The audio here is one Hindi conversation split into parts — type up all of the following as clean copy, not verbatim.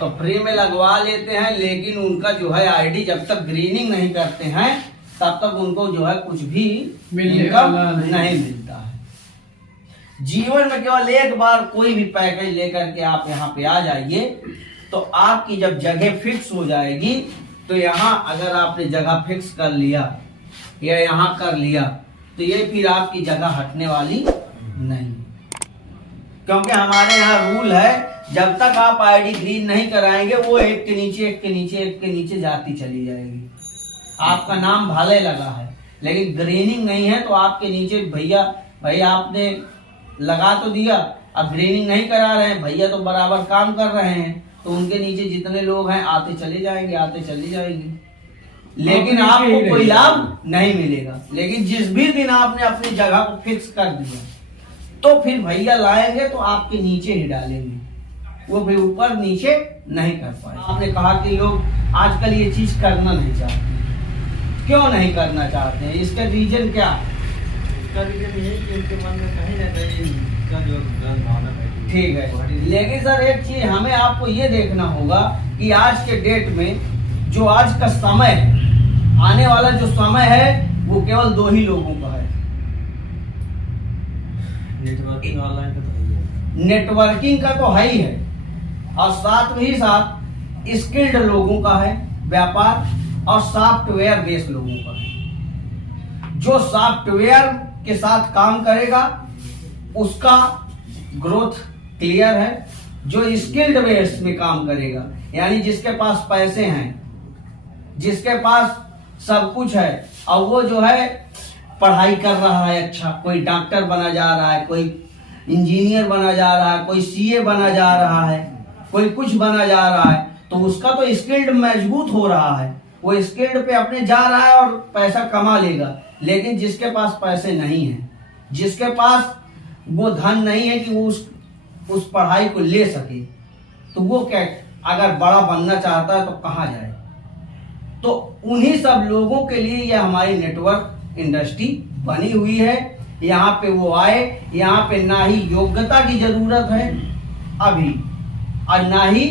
तो फ्री में लगवा लेते हैं, लेकिन उनका जो है आईडी जब तक ग्रीनिंग नहीं करते हैं तब तक उनको जो है कुछ भी इनकम नहीं मिलता है। जीवन में केवल एक बार कोई भी पैकेज लेकर के आप यहाँ पे आ जाइए, तो आपकी जब जगह फिक्स हो जाएगी, तो यहाँ अगर आपने जगह फिक्स कर लिया या यहाँ कर लिया, तो ये फिर आपकी जगह हटने वाली नहीं। क्योंकि हमारे यहाँ रूल है, जब तक आप आईडी ग्रीन नहीं कराएंगे वो एक के नीचे एक के नीचे एक के नीचे जाती चली जाएगी। आपका नाम भले लगा है लेकिन ग्रीनिंग नहीं है, तो आपके नीचे भैया आपने लगा तो दिया, अब ग्रीनिंग नहीं करा रहे हैं, भैया तो बराबर काम कर रहे हैं, तो उनके नीचे जितने लोग हैं आते चले जाएंगे आते चले जाएंगे, लेकिन आपको कोई लाभ नहीं मिलेगा। लेकिन जिस भी दिन आपने अपनी जगह को फिक्स कर दिया, तो फिर भैया लाएंगे तो आपके नीचे ही डालेंगे, वो भी ऊपर नीचे नहीं कर पाए। आपने कहा कि लोग आजकल ये चीज करना नहीं चाहते, क्यों नहीं करना चाहते हैं, इसका रीजन क्या? इसका रीजन ये कि उनके मन में कहीं ना कहीं इसका जो गलत भावना बैठी। ठीक है, लेकिन सर एक चीज हमें आपको ये देखना होगा कि आज के डेट में जो आज का समय आने वाला जो समय है वो केवल 2 ही लोगों का है। नेटवर्किंग ऑनलाइन का तो है ही है। नेटवर्किंग का तो है ही है, और साथ ही साथ स्किल्ड लोगों का है व्यापार, और सॉफ्टवेयर बेस्ड लोगों का है। जो सॉफ्टवेयर के साथ काम करेगा उसका ग्रोथ क्लियर है, जो स्किल्ड बेस्ड में काम करेगा यानी जिसके पास पैसे हैं, जिसके पास सब कुछ है, और वो जो है पढ़ाई कर रहा है, अच्छा कोई डॉक्टर बना जा रहा है, कोई इंजीनियर बना जा रहा है, कोई सीए बना जा रहा है, कोई कुछ बना जा रहा है, तो उसका तो स्किल्ड मजबूत हो रहा है, वो स्किल्ड पे अपने जा रहा है और पैसा कमा लेगा। लेकिन जिसके पास पैसे नहीं है, जिसके पास वो धन नहीं है कि वो उस पढ़ाई को ले सके, तो वो क्या अगर बड़ा बनना चाहता है तो कहाँ जाए? तो उन्हीं सब लोगों के लिए यह हमारी नेटवर्क इंडस्ट्री बनी हुई है। यहाँ पे वो आए, यहाँ पे ना ही योग्यता की जरूरत है अभी, और ना ही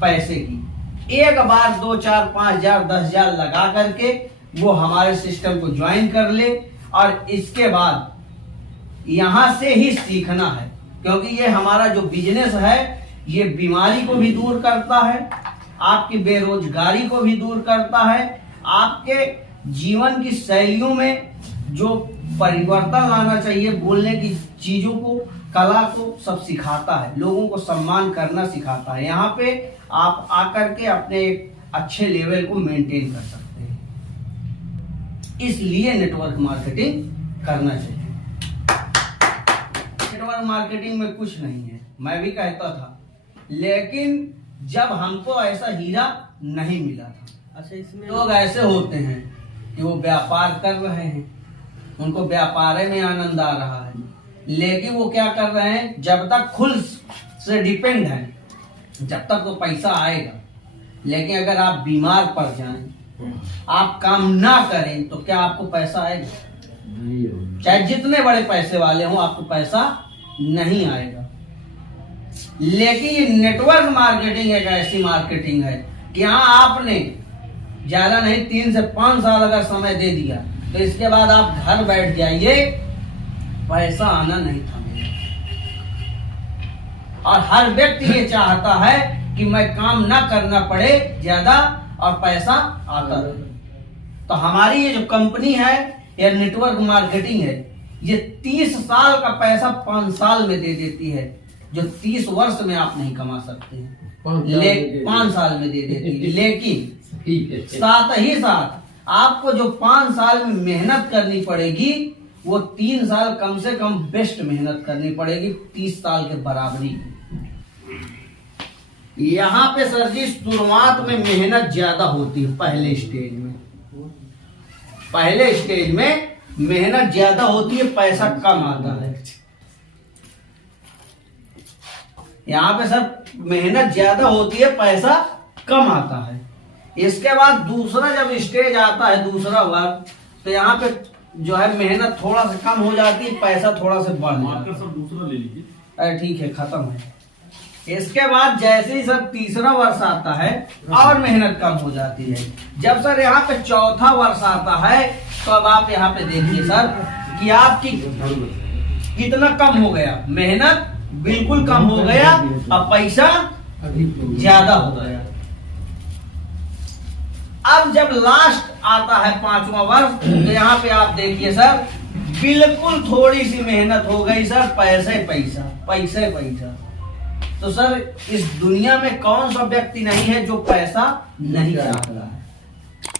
पैसे की। एक बार 2, 4, 5 हजार 10 हजार लगा करके वो हमारे सिस्टम को ज्वाइन कर ले, और इसके बाद यहाँ से ही सीखना है, क्योंकि ये हमारा जो बिजनेस है ये बीमारी को भी दूर करता है, आपकी बेरोजगारी को भी दूर करता है, आपके जीवन की शैलियों में जो परिवर्तन लाना चाहिए, बोलने की चीजों को, कला को सब सिखाता है, लोगों को सम्मान करना सिखाता है। यहाँ पे आप आकर के अपने एक अच्छे लेवल को मेंटेन कर सकते हैं, इसलिए नेटवर्क मार्केटिंग करना चाहिए। नेटवर्क मार्केटिंग में कुछ नहीं है, मैं भी कहता था, लेकिन जब हमको ऐसा हीरा नहीं मिला था। अच्छा, इसमें लोग ऐसे होते हैं कि वो व्यापार कर रहे हैं, उनको व्यापार में आनंद आ रहा है, लेकिन वो क्या कर रहे हैं, जब तक खुद से डिपेंड है जब तक वो पैसा आएगा, लेकिन अगर आप बीमार पड़ जाएं, आप काम ना करें, तो क्या आपको पैसा आएगा? नहीं होगा। चाहे जितने बड़े पैसे वाले हों, आपको पैसा नहीं आएगा। लेकिन ये नेटवर्क मार्केटिंग एक ऐसी मार्केटिंग है कि यहाँ आपने ज्यादा नहीं 3 से 5 साल अगर समय दे दिया, तो इसके बाद आप घर बैठ जाइए, पैसा आना नहीं थमेगा। और हर व्यक्ति ये चाहता है कि मैं काम ना करना पड़े ज्यादा और पैसा आता रहे। तो हमारी ये जो कंपनी है, ये नेटवर्क मार्केटिंग है, ये 30 साल का पैसा 5 साल में दे देती है, जो 30 वर्ष में आप नहीं कमा सकते हैं, 5 साल में दे देती है। लेकिन साथ ही साथ आपको जो 5 साल में मेहनत करनी पड़ेगी, वो 3 साल कम से कम बेस्ट मेहनत करनी पड़ेगी, 30 साल के बराबरी। यहाँ पे सर जी शुरुआत में मेहनत ज्यादा होती है, पहले स्टेज में मेहनत ज्यादा होती है, पैसा कम आता है। यहाँ पे सर मेहनत ज्यादा होती है, पैसा कम आता है। इसके बाद दूसरा जब स्टेज आता है, दूसरा वर्ग, तो यहाँ पे जो है मेहनत थोड़ा सा कम हो जाती है, पैसा थोड़ा सा बढ़ जाता है। सब दूसरा ले लीजिए। अरे ठीक है, खत्म है। इसके बाद जैसे ही सर तीसरा वर्ष आता है और मेहनत कम हो जाती है। जब सर यहाँ पे चौथा वर्ष आता है तो अब आप यहाँ पे देखिए सर कि आपकी कितना कम हो गया, मेहनत बिल्कुल कम हो गया, अब पैसा ज्यादा हो गया। अब जब लास्ट आता है 5वां वर्ष तो यहाँ पे आप देखिए सर बिल्कुल थोड़ी सी मेहनत हो गई सर, पैसे पैसा पैसे पैसा। तो सर इस दुनिया में कौन सा व्यक्ति नहीं है जो पैसा नहीं चाहता है?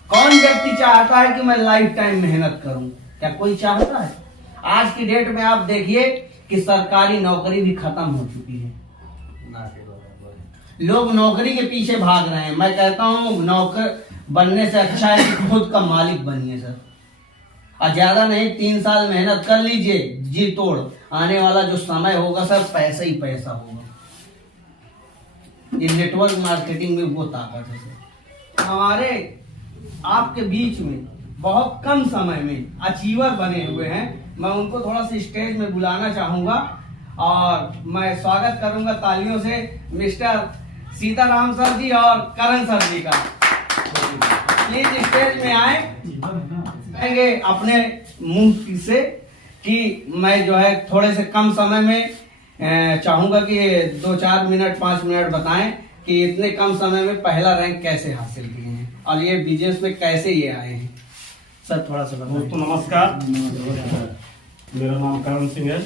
कौन व्यक्ति चाहता है कि मैं लाइफ टाइम मेहनत करूं? क्या कोई चाहता है? आज की डेट में आप देखिए कि सरकारी नौकरी भी खत्म हो चुकी है, लोग नौकरी के पीछे भाग रहे हैं। मैं कहता हूं नौकर बनने से अच्छा है कि खुद का मालिक बनिए सर, और ज्यादा नहीं 3 साल मेहनत कर लीजिए जी तोड़, आने वाला जो समय होगा सर पैसा ही पैसा होगा। ये नेटवर्क मार्केटिंग में वो ताकत है सर। हमारे आपके बीच में बहुत कम समय में अचीवर बने हुए हैं, मैं उनको थोड़ा सा स्टेज में बुलाना चाहूंगा और मैं स्वागत करूंगा तालियों से मिस्टर सीताराम सर जी और करण सर जी का। प्लीज स्टेज में आए, कहेंगे अपने मुंह से कि मैं जो है थोड़े से कम समय में चाहूंगा कि 2-4 मिनट 5 मिनट बताएं कि इतने कम समय में पहला रैंक कैसे हासिल किए हैं और ये बिजनेस में कैसे ये आए हैं। सर थोड़ा सा बताएं। दोस्तों नमस्कार, मेरा नाम करण सिंह है।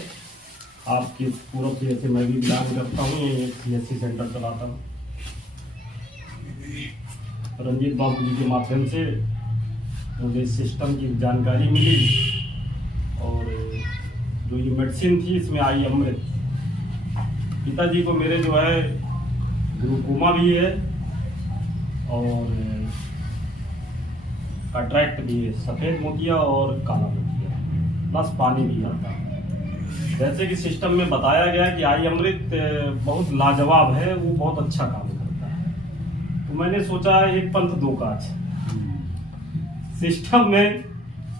आपकी पूर्व से मैं भी बिलोंग करता हूँ, ये CSC सेंटर चलाता हूँ। रंजीत बाबू जी के माध्यम से मुझे इस सिस्टम की जानकारी मिली और जो ये मेडिसिन थी इसमें आई अमृत। पिताजी को मेरे जो है ग्लूकोमा भी है और कैटरेक्ट भी है, सफ़ेद मोतिया और काला मोतिया प्लस पानी भी आता है। जैसे कि सिस्टम में बताया गया कि आई अमृत बहुत लाजवाब है, वो बहुत अच्छा काम करता है। तो मैंने सोचा एक पंथ दो काज, सिस्टम में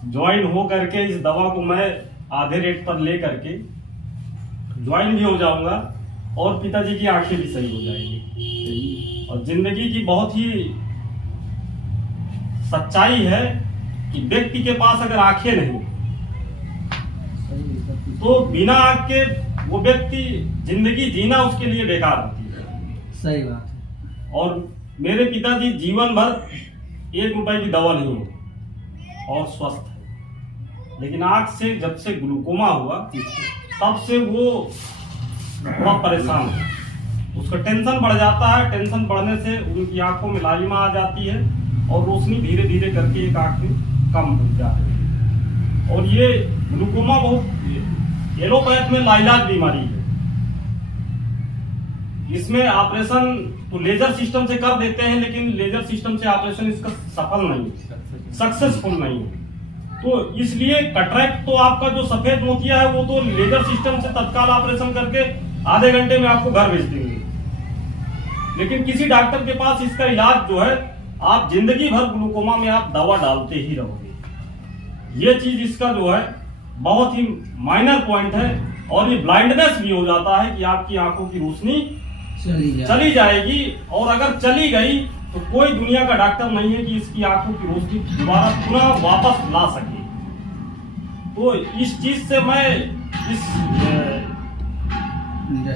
ज्वाइन हो करके इस दवा को मैं आधे रेट पर ले करके ज्वाइन भी हो जाऊंगा और पिताजी की आंखें भी सही हो जाएंगी। और जिंदगी की बहुत ही सच्चाई है कि व्यक्ति के पास अगर आंखें नहीं तो बिना आंख के वो व्यक्ति जिंदगी जीना उसके लिए बेकार होती है। सही बात है। और मेरे पिताजी जीवन भर 1 रुपए की दवा नहीं होती और स्वस्थ है, लेकिन आंख से जब से ग्लूकोमा हुआ तब से वो थोड़ा परेशान है, उसका टेंशन बढ़ जाता है। टेंशन बढ़ने से उनकी आंखों में लालिमा आ जाती है और रोशनी धीरे धीरे करके एक आंख में कम हो जाती है। और ये ग्लूकोमा बहुत एलोपैथ में लाइलाज बीमारी है। इसमें ऑपरेशन तो लेजर सिस्टम से कर देते हैं, लेकिन लेजर सिस्टम से ऑपरेशन इसका सफल नहीं, सक्सेसफुल नहीं है। तो इसलिए कैटरेक्ट तो आपका जो सफेद मोतिया है वो तो लेजर सिस्टम से तत्काल ऑपरेशन करके आधे घंटे में आपको घर भेज देंगे, लेकिन किसी डॉक्टर के पास इसका इलाज जो है आप जिंदगी भर ग्लूकोमा में आप दवा डालते ही रहोगे। ये चीज इसका जो है बहुत ही माइनर पॉइंट है। और ये ब्लाइंडनेस भी हो जाता है कि आपकी आंखों की रोशनी चली जाएगी, और अगर चली गई तो कोई दुनिया का डॉक्टर नहीं है कि इसकी आंखों की रोशनी दोबारा पुनः वापस ला सके। तो इस चीज से मैं इस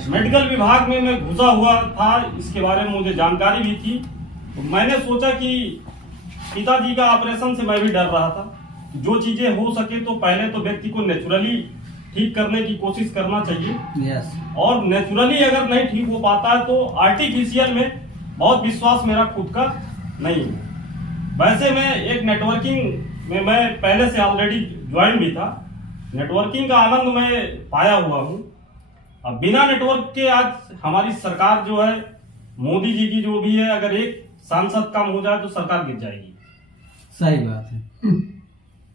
मेडिकल विभाग में मैं घुसा हुआ था, इसके बारे में मुझे जानकारी भी थी। तो मैंने सोचा कि पिताजी का ऑपरेशन से मैं भी डर रहा था, जो चीजें हो सके तो पहले तो व्यक्ति को नेचुरली ठीक करने की कोशिश करना चाहिए। और नेचुरली अगर नहीं ठीक हो पाता है तो आर्टिफिशियल में बहुत विश्वास मेरा खुद का नहीं है। वैसे मैं एक नेटवर्किंग में मैं पहले से ऑलरेडी ज्वाइन भी था, नेटवर्किंग का आनंद मैं पाया हुआ हूँ। अब बिना नेटवर्क के आज हमारी सरकार जो है, मोदी जी की जो भी है, अगर एक सांसद कम हो जाए तो सरकार गिर जाएगी। सही बात है।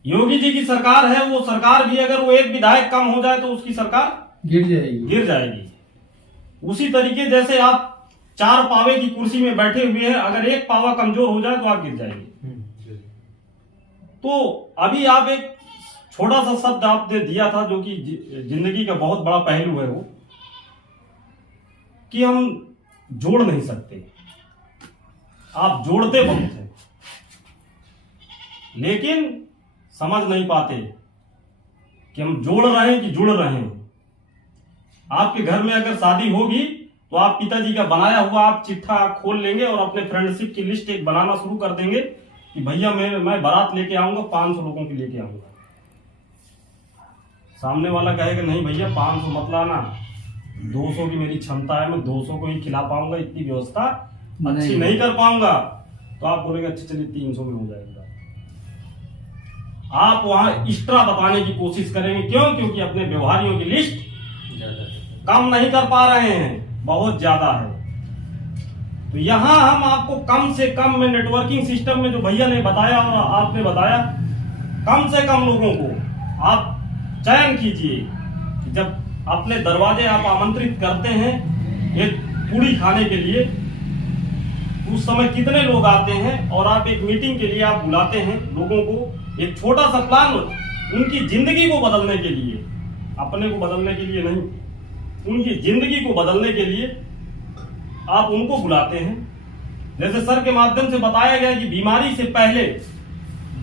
योगी जी की सरकार है, वो सरकार भी अगर वो एक विधायक कम हो जाए तो उसकी सरकार गिर जाएगी। उसी तरीके जैसे आप 4 पावे की कुर्सी में बैठे हुए हैं, अगर एक पावा कमजोर हो जाए तो आप गिर जाएंगे। तो अभी आप एक छोटा सा शब्द आपने दिया था जो कि जिंदगी का बहुत बड़ा पहलू है, वो कि हम जोड़ नहीं सकते, आप जोड़ते बहुत हैं, लेकिन समझ नहीं पाते कि हम जोड़ रहे हैं कि जुड़ रहे हैं। आपके घर में अगर शादी होगी तो आप पिताजी का बनाया हुआ आप चिट्ठा खोल लेंगे और अपने फ्रेंडशिप की लिस्ट एक बनाना शुरू कर देंगे कि भैया मैं बारात लेके आऊंगा, 500 लोगों की लेके आऊंगा। सामने वाला कहेगा नहीं भैया 500 मत लाना, 200 की मेरी क्षमता है, मैं 200 को ही खिला पाऊंगा, इतनी व्यवस्था अच्छी नहीं कर पाऊंगा। तो आप बोलेंगे अच्छा चलिए 300 में हो जाएगा। आप वहां एक्स्ट्रा बताने की कोशिश करेंगे, क्यों? क्योंकि अपने व्यवहारियों की लिस्ट कम नहीं कर पा रहे हैं, बहुत ज्यादा है। तो यहां हम आपको कम से कम में नेटवर्किंग सिस्टम में जो भैया ने बताया और आपने बताया, कम से कम लोगों को आप चयन कीजिए। जब अपने दरवाजे आप आमंत्रित करते हैं एक पूड़ी खाने के लिए, उस समय कितने लोग आते हैं और आप एक मीटिंग के लिए आप बुलाते हैं लोगों को, एक छोटा सा प्लान उनकी जिंदगी को बदलने के लिए, अपने को बदलने के लिए नहीं, उनकी जिंदगी को बदलने के लिए आप उनको बुलाते हैं। जैसे सर के माध्यम से बताया गया कि बीमारी से पहले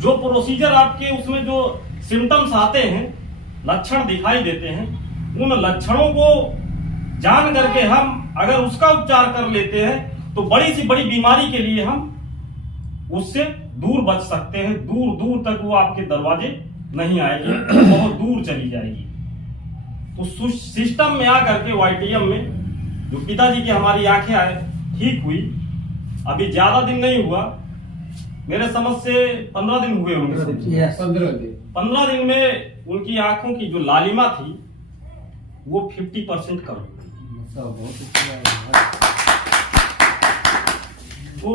जो प्रोसीजर आपके उसमें जो सिम्टम्स आते हैं, लक्षण दिखाई देते हैं, उन लक्षणों को जान करके हम अगर उसका उपचार कर लेते हैं तो बड़ी से बड़ी बीमारी के लिए हम उससे दूर बच सकते हैं। दूर दूर तक वो आपके दरवाजे नहीं आएगी, बहुत दूर चली जाएगी। तो सिस्टम में आकर के YTM में जो पिताजी की हमारी आंखें ठीक हुई, अभी ज्यादा दिन नहीं हुआ, मेरे समझ से 15 दिन हुए होंगे। 15 दिन में उनकी आंखों की जो लालिमा थी वो 50% कम हो गई। तो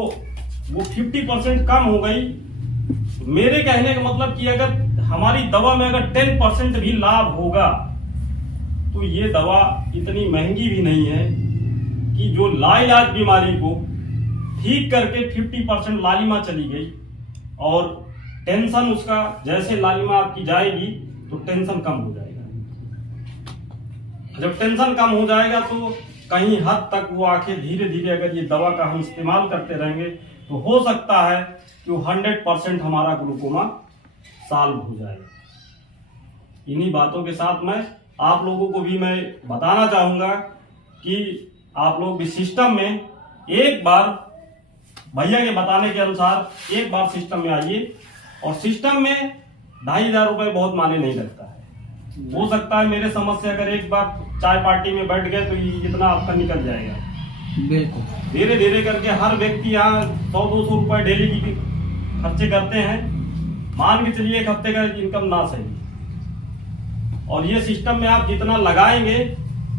वो 50% कम हो गई। मेरे कहने का मतलब कि अगर हमारी दवा में अगर 10% भी लाभ होगा तो ये दवा इतनी महंगी भी नहीं है कि जो लाइलाज बीमारी को ठीक करके 50% लालिमा चली गई और टेंशन उसका, जैसे लालिमा आपकी जाएगी तो टेंशन कम हो जाएगा। जब टेंशन कम हो जाएगा तो कहीं हद तक वो आंखें धीरे धीरे अगर ये दवा का हम इस्तेमाल करते रहेंगे तो हो सकता है कि वो 100% हमारा ग्लूकोमा सॉल्व हो जाएगा। इन्हीं बातों के साथ मैं आप लोगों को भी मैं बताना चाहूंगा कि आप लोग भी सिस्टम में एक बार भैया के बताने के अनुसार एक बार सिस्टम में आइए। और सिस्टम में 2,500 रुपए बहुत माने नहीं लगता है। हो सकता है मेरे समझ से अगर एक बार चाय पार्टी में बैठ गए तो इतना आपका निकल जाएगा। बिल्कुल धीरे धीरे करके हर व्यक्ति यहाँ 100-200 रुपए डेली की खर्चे करते हैं। मान के चलिए एक हफ्ते का इनकम ना सही, और ये सिस्टम में आप जितना लगाएंगे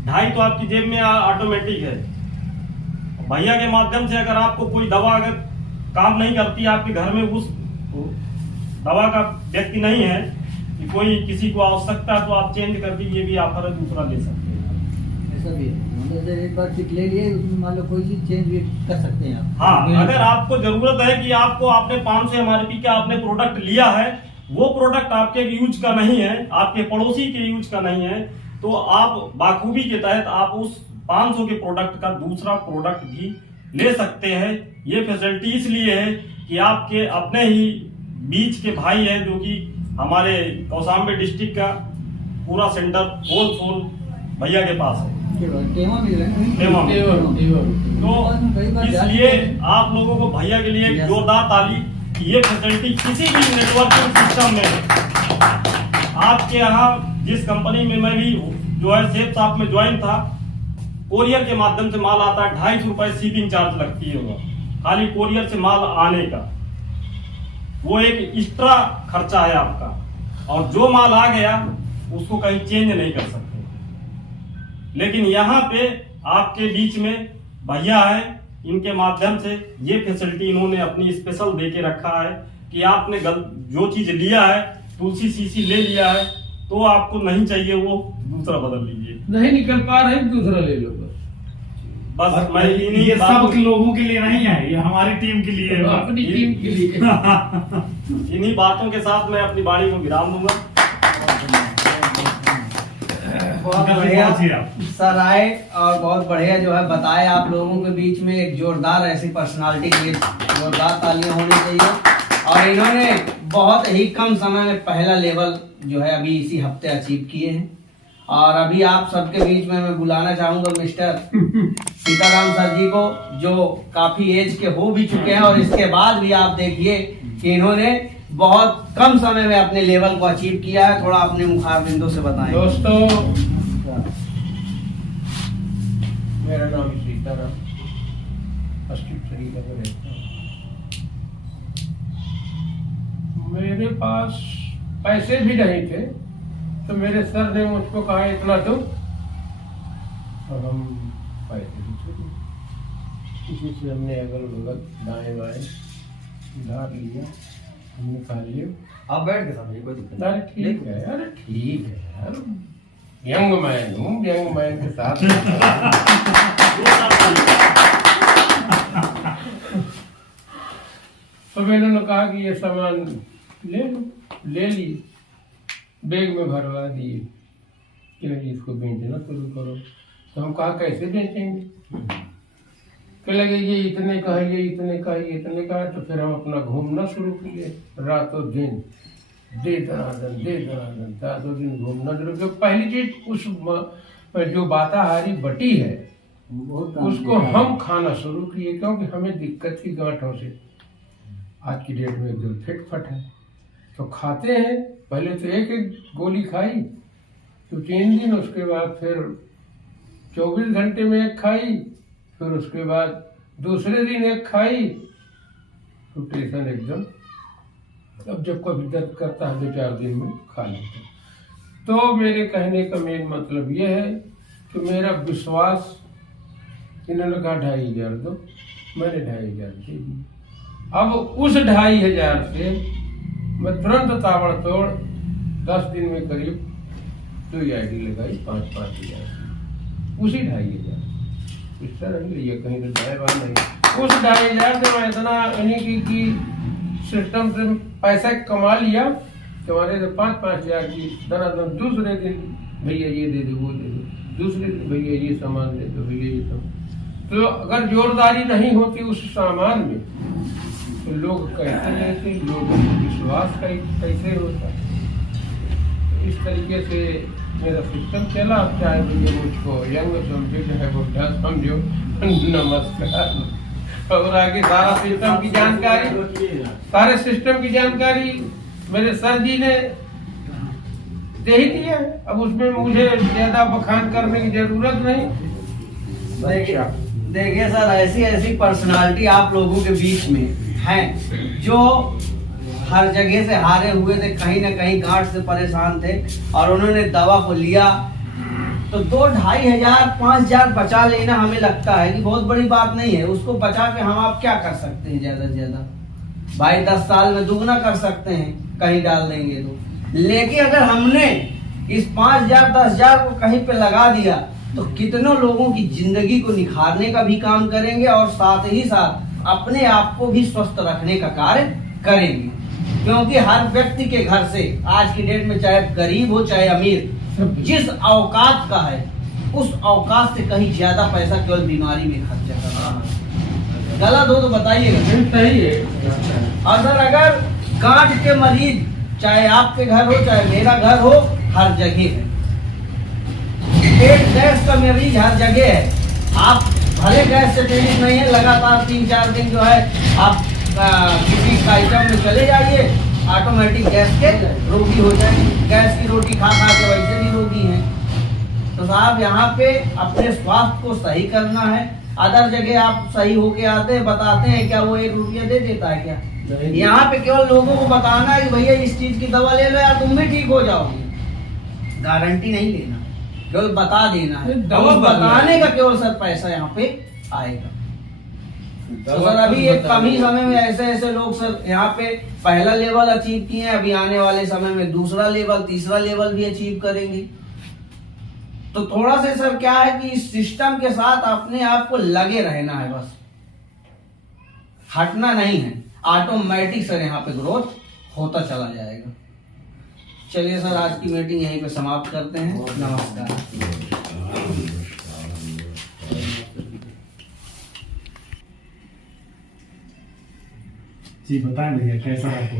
2.5 तो आपकी जेब में ऑटोमेटिक है। भैया के माध्यम से अगर आपको कोई दवा अगर काम नहीं करती, आपके घर में उस दवा का व्यक्ति नहीं है कि कोई किसी को आवश्यकता है तो आप चेंज कर दी, ये भी ऑफर है, दूसरा ले सकते हैं। ऐसा भी है, मतलब एक बार टिक ले लिए उसमें मान लो कोई चीज चेंज भी कर सकते हैं आप। हाँ, अगर आपको जरूरत है कि आपको आपने 500 MRP का आपने प्रोडक्ट लिया है, वो प्रोडक्ट आपके यूज का नहीं है, आपके पड़ोसी के यूज का नहीं है, तो आप बाखूबी के तहत आप उस 500 के प्रोडक्ट का दूसरा प्रोडक्ट भी ले सकते हैं। ये फैसिलिटी इसलिए है कि आपके अपने ही बीच के भाई है जो कि हमारे कौशाम्बी डिस्ट्रिक्ट का पूरा सेंटर होल भैया के पास है। तो इसलिए आप लोगों को भैया के लिए एक जोरदार ताली। ये फैसिलिटी किसी भी नेटवर्किंग सिस्टम में आपके यहाँ जिस कंपनी में मैं भी जो है सेफ शॉप में ज्वाइन था, कोरियर के माध्यम से माल आता है, 250 रुपए शिपिंग चार्ज लगती है खाली कोरियर से माल आने का। वो एक एक्स्ट्रा खर्चा है आपका, और जो माल आ गया उसको कहीं चेंज नहीं कर सकते। लेकिन यहाँ पे आपके बीच में भैया है, इनके माध्यम से ये फैसिलिटी इन्होंने अपनी स्पेशल दे के रखा है कि आपने जो चीज लिया है, तुलसी सीसी ले लिया है, तो आपको नहीं चाहिए वो दूसरा बदल लीजिए। नहीं निकल पा रहे दूसरा ले लो बस। मैं ये सब लोगों के लिए नहीं है, ये हमारी टीम के लिए है, अपनी टीम के लिए। इन्हीं बातों के साथ मैं अपनी वाणी को विराम दूंगा। बहुत जल्दी बढ़िया पहुंचिए आप। सर आए और बहुत बढ़िया जो है बताए आप लोगों के बीच में एक जोरदार ऐसी पर्सनालिटी के लिए जोरदार तालियां होनी चाहिए। और इन्होंने बहुत ही कम समय में पहला लेवल जो है अभी इसी हफ्ते अचीव किए हैं। और अभी आप सबके बीच में मैं बुलाना चाहूंगा मिस्टर सीताराम सर जी को, जो काफी एज के हो भी चुके हैं और इसके बाद भी आप देखिए कि इन्होंने बहुत कम समय में अपने लेवल को अचीव किया है। थोड़ा अपने मुखार बिंदु से बताएं। दोस्तों, मेरा नाम सीताराम श्रीनगर रहता हूँ। मेरे पास पैसे भी नहीं थे तो मेरे सर ने मुझको कहा इतना दो, और हम पैसे भी थे इसी से हमने अगल बगल दाएं बाएं उधार लिया। हमने कहा लियो, आप बैठ के समझिए, कोई दिक्कत अरे ठीक है, अरे ठीक है यार, यंग मैन हूँ, यंग मैन के साथ तो मैंने उन्होंने कहा कि ये सामान ले लो, ले लिए, बैग में भरवा दिए कि नहीं इसको बेचना शुरू करो। तो हम कहा कैसे बेचेंगे, क्या लगे ये इतने का है, ये इतने का है, ये इतने का है। तो फिर हम अपना घूमना शुरू किए, रातों दिन दे दनादन रातों दिन घूमना शुरू किया। पहली चीज उस जो बाताहारी बटी है उसको हम खाना शुरू किए, क्योंकि हमें दिक्कत थी गांठों से। आज की डेट में एकदम फिट फट है तो खाते हैं। पहले तो एक एक गोली खाई तो 3 दिन, उसके बाद फिर 24 घंटे में एक खाई, फिर उसके बाद दूसरे दिन एक खाई, तो टेंशन एकदम। अब जब कभी दर्द करता है 2-4 दिन में खा लेते हैं। तो मेरे कहने का मेन मतलब ये है कि मेरा विश्वास, इन्होंने कहा 2500 दो, मैंने 2500 दे दिए। अब उस 2500 से मैं तुरंत ताबड़तोड़ 10 दिन में करीब 2 आईडी लगाई, 5-5 हजार, उसी 2500 इस तरह लिया, कहीं तो दाएं बाएं नहीं। उस 2500 से मैं इतना यानी कि सिस्टम से पैसा कमा लिया, कमाने से 5-5 हजार की दनादन। दूसरे दिन भैया ये दे दो, वो दे दो, दूसरे दिन भैया ये सामान दे दो, भैया ये सामान। तो अगर जोरदारी नहीं होती उस सामान में तो लोग कैसे लेते, लोगों को विश्वास कैसे होता। तो इस तरीके से मेरा सिस्टम चला। चाहे भैया मुझको यंग समझो, चाहे बुढ़ा समझो, नमस्कार। और आगे सारा सिस्टम की जानकारी, सारे सिस्टम की जानकारी मेरे सर जी ने दे ही दिया है। अब उसमें मुझे ज्यादा बखान करने की जरूरत नहीं। देखिए सर, ऐसी ऐसी पर्सनालिटी आप लोगों के बीच में हैं जो हर जगह से हारे हुए थे, कहीं ना कहीं गांठ से परेशान थे, और उन्होंने दवा को लिया तो 2-2500-5,000 बचा लेना हमें लगता है कि बहुत बड़ी बात नहीं है। उसको बचा के हम आप क्या कर सकते हैं, ज्यादा से ज्यादा भाई 10 साल में दुगना कर सकते हैं कहीं डाल देंगे तो। लेकिन अगर हमने इस 5,000-10,000 को कहीं पे लगा दिया तो कितनों लोगों की जिंदगी को निखारने का भी काम करेंगे और साथ ही साथ अपने आप को भी स्वस्थ रखने का कार्य करेंगे। क्योंकि हर व्यक्ति के घर से आज की डेट में, चाहे गरीब हो चाहे अमीर, जिस औकात का है उस औकात से कहीं ज्यादा पैसा केवल बीमारी में खर्चा कर रहा है। गलत हो तो बताइएगा। सही है। और सर, अगर गांठ के मरीज चाहे आपके घर हो चाहे मेरा घर हो, हर जगह है। पेट गैस का मरीज हर जगह है। आप भले गैस से पीड़ित नहीं है, लगातार 3-4 दिन जो है आप किसी आइटम में चले जाइए, ऑटोमेटिक गैस के रोगी हो जाएंगे। गैस की रोटी खा खा के वैसे भी रोगी हैं। तो साहब, यहाँ पे अपने स्वास्थ्य को सही करना है। अदर जगह आप सही होके आते हैं, बताते हैं, क्या वो 1 रुपया दे देता है क्या? यहाँ पे केवल लोगों को बताना है कि भैया इस चीज की दवा ले लो यार, तुम भी ठीक हो जाओगे। गारंटी नहीं लेना, केवल बता देना है। दवा बताने का केवल सर पैसा यहाँ पे आएगा। तो सर, अभी एक कम ही समय में ऐसे ऐसे लोग सर यहाँ पे पहला लेवल अचीव किए हैं। अभी आने वाले समय में दूसरा लेवल, तीसरा लेवल भी अचीव करेंगे। तो थोड़ा सा सर क्या है कि इस सिस्टम के साथ अपने आप को लगे रहना है, बस हटना नहीं है। ऑटोमेटिक सर यहाँ पे ग्रोथ होता चला जाएगा। चलिए सर, आज की मीटिंग यहीं पे समाप्त करते हैं। नमस्कार। जी बताएं भैया कैसा आपको